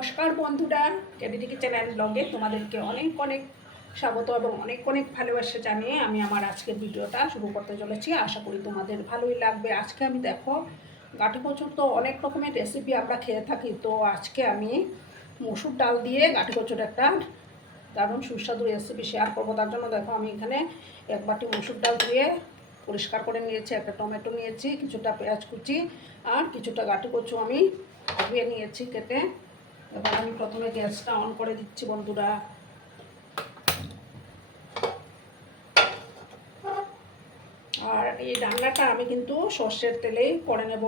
নমস্কার বন্ধুরা, ক্যাডিডিকি চ্যানেল ব্লগে তোমাদেরকে অনেক অনেক স্বাগত এবং অনেক অনেক ভালোবাসা জানিয়ে আমি আমার আজকের ভিডিওটা শুরু করতে চলেছি। আশা করি তোমাদের ভালোই লাগবে। আজকে আমি দেখো গাঠি কচুর তো অনেক রকমের রেসিপি আমরা খেয়ে থাকি, তো আজকে আমি মসুর ডাল দিয়ে গাঠি কচুর একটা দারুণ সুস্বাদু রেসিপি শেয়ার করবো। তার জন্য দেখো আমি এখানে এক বাটি মসুর ডাল ধুয়ে পরিষ্কার করে নিয়েছি, একটা টমেটো নিয়েছি, কিছুটা পেঁয়াজ কুচি আর কিছুটা গাঠি কচু আমি ধুয়ে নিয়েছি কেটে। এবার আমি প্রথমে গ্যাসটা অন করে দিচ্ছি বন্ধুরা। আর এই রান্নাটা আমি কিন্তু সর্ষের তেলেই করে নেব।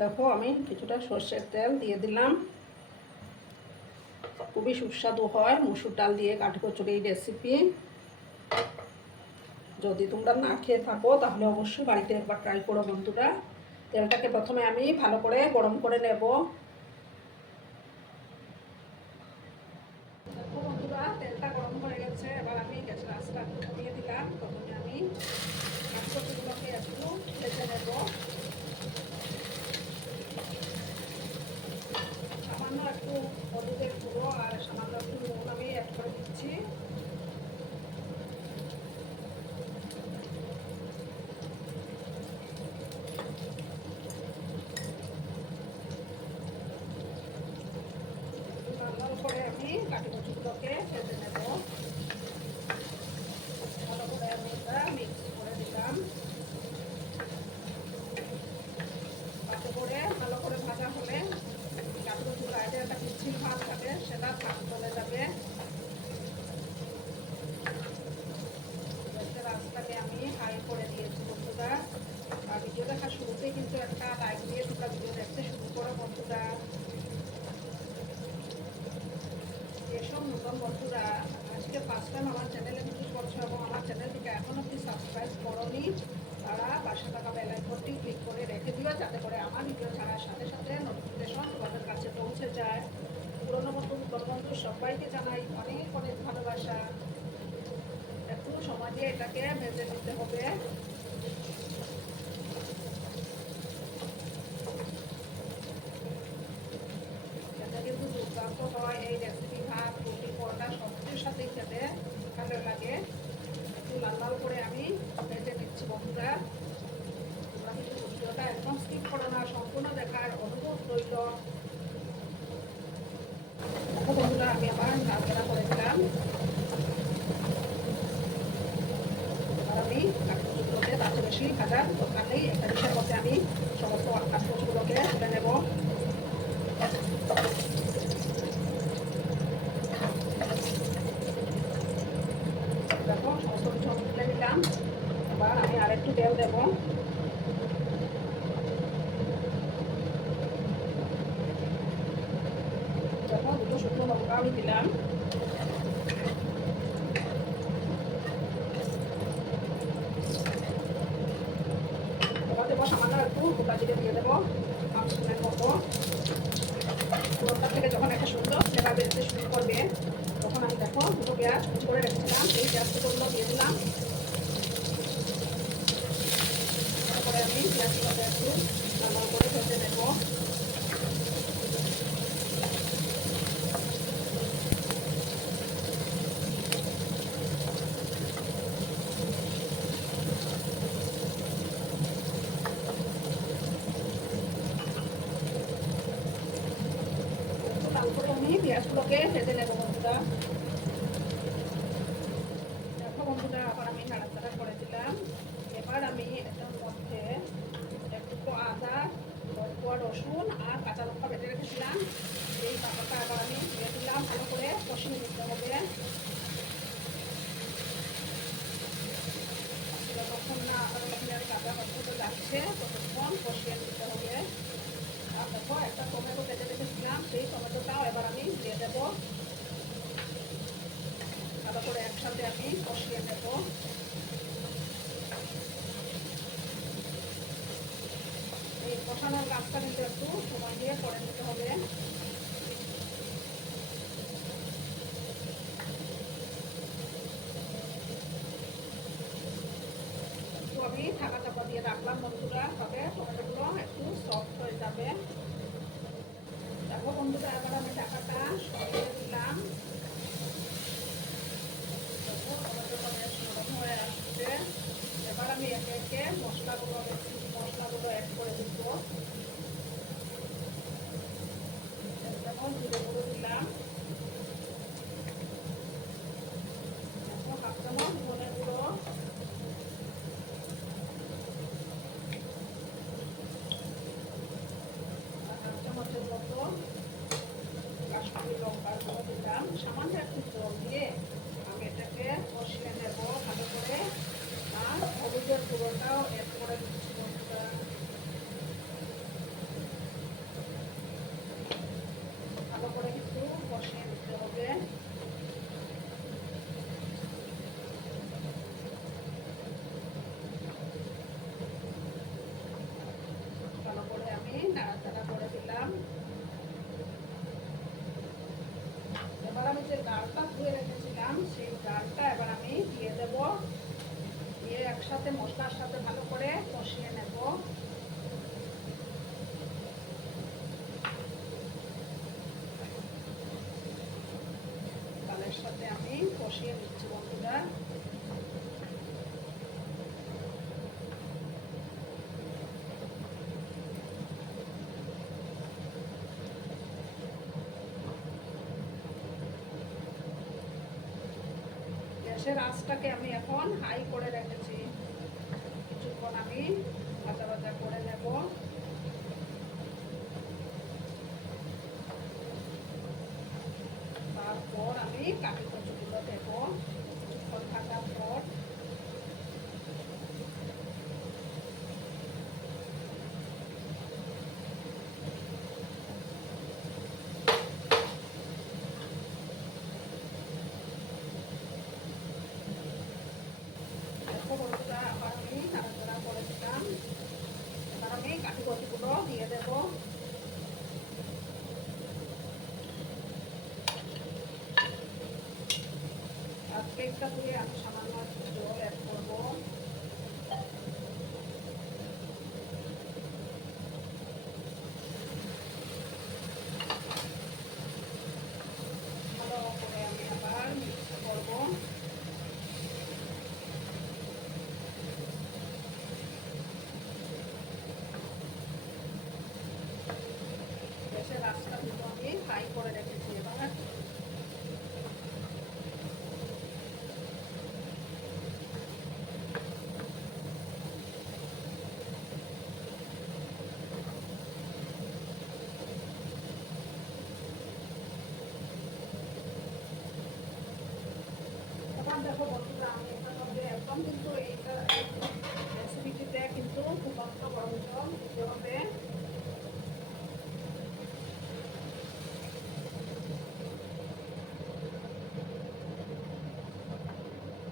দেখো আমি কিছুটা সর্ষের তেল দিয়ে দিলাম। খুবই সুস্বাদু হয় মসুর ডাল দিয়ে গাঠি কচুর এই রেসিপি। যদি তোমরা না খেয়ে থাকো তাহলে অবশ্যই বাড়িতে একবার ট্রাই করো বন্ধুরা। তেলটাকে প্রথমে আমি ভালো করে গরম করে নেব। দেখো বন্ধুরা, তেলটা গরম হয়ে গেছে। এবার আমি গ্যাসের আঁচটা কমিয়ে দিলাম। প্রথমে আমি গাঠি কচুগুলোকে একটু ভেজে নেব। সামান্য একটু হলুদের গুঁড়ো আর সামান্য একটু নুন আমি অ্যাড করে দিচ্ছি। লাল করে আমি গাঠি কচুগুলোকে ভেজে নেব। ভালো করে আমি এটা মিক্স করে দিলাম। তাতে করে ভালো করে ভাজা হলে গাঠি কচুর গায়ে একটা পিচ্ছিল ভাব থাকে, সেটা চলে যাবে। গ্যাসের আঁচটাকে আমি হাই করে দিয়েছি বন্ধুরা। আর ভিডিও দেখার শুরুতেই কিন্তু একটা লাইক দিয়ে তোমরা ভিডিও দেখতে শুরু করো বন্ধুরা। এসব নতুন বন্ধুরা আজকে ফার্স্ট টাইম আমার চ্যানেলে ভিজিট করছো এবং আমার চ্যানেলটিকে এখন অব্দি সাবস্ক্রাইব করোনি, তারা পাশে থাকা বেল আইকনটি ক্লিক করে রেখে দিও, যাতে করে আমার ভিডিও ছাড়ার সাথে সাথে নোটিফিকেশন তোমাদের কাছে পৌঁছে যায়। পুরনো বন্ধু সবাইকে জানাই অনেক অনেক ভালোবাসা। একটু সময় দিয়ে এটাকে ভেজে নিতে হবে। এটা কিন্তু দুর্দান্ত হয় এই রেসিপি। ভাত, রুটি, পরোটা সবজির সাথে খেতে ভালো লাগে। একটু লাল লাল করে আমি ভেজে নিচ্ছি বন্ধুরা। তোমরা কিন্তু ভিডিওটা একদম স্কিপ করো না, সম্পূর্ণ দেখার অনুরোধ রইল। দেখো বন্ধুরা, আমি আবার নাড়াচাড়া করে দিলাম। এবার আমি কাঠকচুগুলোকে তার চেয়ে বেশি ভাজার দরকার নেই, একটা ডিশের মধ্যে আমি সমস্ত কাঠকচুগুলোকে তুলে নেব। দেখো সমস্ত কিছু তুলে নিলাম। এবার আমি আরেকটু তেল দেবো। দেখো দুটো শুকনো লঙ্কা আমি দিলাম। এবার দেবো সামান্য একটু গোটা জিরে দিয়ে দেবো 5 মিনিট মতো। ফোড়নটা থেকে যখন একটা সুন্দর ফ্লেভার বেরোতে শুরু করবে, তখন আমি দেখো দুটো পেঁয়াজ কুচি করে রেখেছিলাম, সেই পেঁয়াজ কুচোগুলো দিয়ে দিলাম। তারপরে আমি পেঁয়াজগুলোকে একটু লাল লাল করে ভেজে নেব। একটু লাল করে আমি পেঁয়াজগুলোকে ভেজে নেব বন্ধুরা। দেখো বন্ধুরা, আবার আমি নাড়াচাড়া করে দিলাম। এবার আমি এটার মধ্যে একটু আদা, অল্প রসুন আর কাঁচা লঙ্কা বেটে রেখেছিলাম, এই পাতাটা আবার আমি দিয়ে দিলাম। ভালো করে কষিয়ে নিতে হবে। যতক্ষণ না আদা রসুনের কাঁচা গন্ধটা যাচ্ছে ততক্ষণ কষিয়ে নিতে হবে। আর দেখো একটা টমেটো কেটে রেখেছিলাম, সেই টমেটোটাও এবার আমি দিয়ে দেবো। ভালো করে একসাথে আমি কষিয়ে নেব। এই কষানোর কাজটা কিন্তু একটু সময় দিয়ে করে নিতে হবে। ঢাকা চাপা দিয়ে রাখলাম বন্ধুরা, তবে টমেটোগুলো একটু সফট হয়ে যাবে। দেখো বন্ধুরা, এবার আমি ঢাকাটা সরিয়ে দিলাম। দেখো টমেটোটা বেশ নরম হয়ে আসছে। এবার আমি একে একে মশলাগুলো অ্যাড করে দিব। যেমন জিরে গুঁড়ো দিলাম, হাফ চামচ ধনে গুঁড়ো, হাফ চামচের মতো কাশ্মীরি লঙ্কার গুঁড়ো দিলাম। সামান্য একটু জল দিয়ে আমি এটাকে কষিয়ে নেব ভালো করে। আর হলুদের গুঁড়োটাও অ্যাড করে দিচ্ছি বন্ধুরা। ভালো করে কিন্তু কষিয়ে নিতে হবে। ভালো করে আমি নাড়াচাড়া করে দিলাম। এবার আমি যে ডালটা ধুয়ে রেখেছিলাম সেই ডালটা এবার আমি দিয়ে দেব। দিয়ে একসাথে মশলার সাথে ভালো করে কষিয়ে নেব। ডালের সাথে আমি কষিয়ে নিচ্ছি বন্ধুরা। গ্যাসের আঁচটাকে আমি এখন হাই করে রেখেছি। কিছুক্ষণ আমি ভাজা ভাজা করে নেব। তারপর আমি কাঠি কচুগুলো দেব কিছুক্ষণ ভাজার পর। দেখো বন্ধুরা, আবার আমি নাড়াচাড়া করে দিলাম। এবার আমি কাঠি কচুগুলো দিয়ে দেব। আর পেটটা ধুয়ে আমি সামান্য একটু জল অ্যাড করবো। ভালো করে আমি আবার মিক্স করবো। গ্যাসের আঁচটা কিন্তু আমি হাই করে রেখেছি। এবার দেখো বন্ধুরা, আমি এটার মধ্যে একদম কিন্তু এইটা রেসিপিটিতে কিন্তু ফুটন্ত গরম জল দিতে হবে।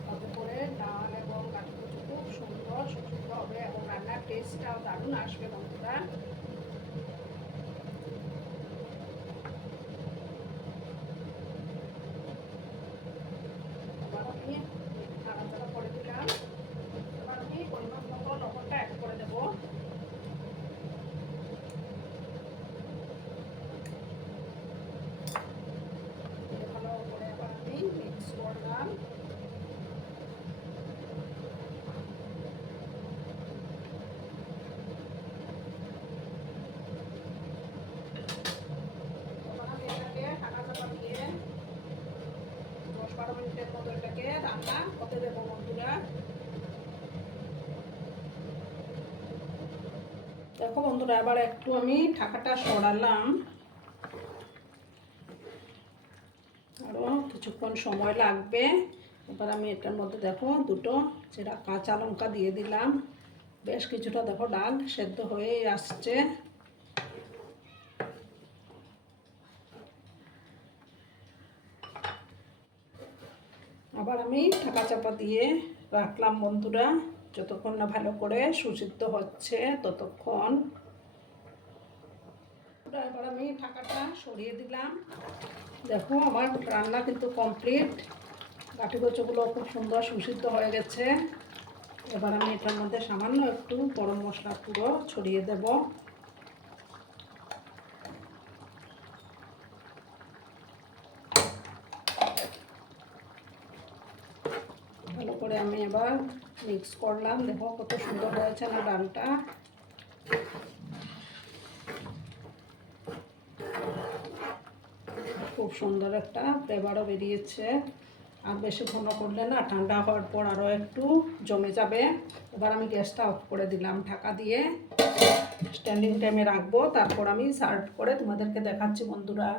তাতে করে ডাল এবং কাঠি কচু খুব সুন্দর সুসিদ্ধ হবে এবং রান্নার টেস্টটাও দারুণ আসবে বন্ধুরা। এবার আমি নাড়াচাড়া করে দিলাম। এবার আমি পরিমাণ মতো লবণটা অ্যাড করে দেবো। ভালো করে এবার আমি মিক্স করলাম। দিয়ে 10-12 মিনিটের মতো এটাকে রান্না হতে দেবো বন্ধুরা। দেখো বন্ধুরা, এবার একটু আমি ঢাকাটা সরালাম। আরও কিছুক্ষণ সময় লাগবে। এবার আমি এটার মধ্যে দেখো দুটো যেটা কাঁচা লঙ্কা দিয়ে দিলাম। বেশ কিছুটা দেখো ডাল সেদ্ধ হয়ে আসছে। আবার আমি ঢাকা চাপা দিয়ে রাখলাম বন্ধুরা, যতক্ষণ না ভালো করে সুসিদ্ধ হচ্ছে ততক্ষণ। এবার আমি ঢাকাটা সরিয়ে দিলাম। দেখো আমার রান্না কিন্তু কমপ্লিট। কাঠি কচুগুলো খুব সুন্দর সুসিদ্ধ হয়ে গেছে। এবার আমি এটার মধ্যে সামান্য একটু গরম মশলা পুরো ছড়িয়ে দেব। ভালো করে আমি এবার মিক্স করলাম। দেখো কত সুন্দর হয়েছে না ডালটা। খুব সুন্দর একটা ফ্লেভারও বেরিয়েছে। আর বেশি ঘন করলে না ঠান্ডা হওয়ার পর আরও একটু জমে যাবে। এবার আমি গ্যাসটা অফ করে দিলাম, ঢাকা দিয়ে স্ট্যান্ডিং টাইমে রাখবো। তারপর আমি সার্ভ করে তোমাদেরকে দেখাচ্ছি বন্ধুরা।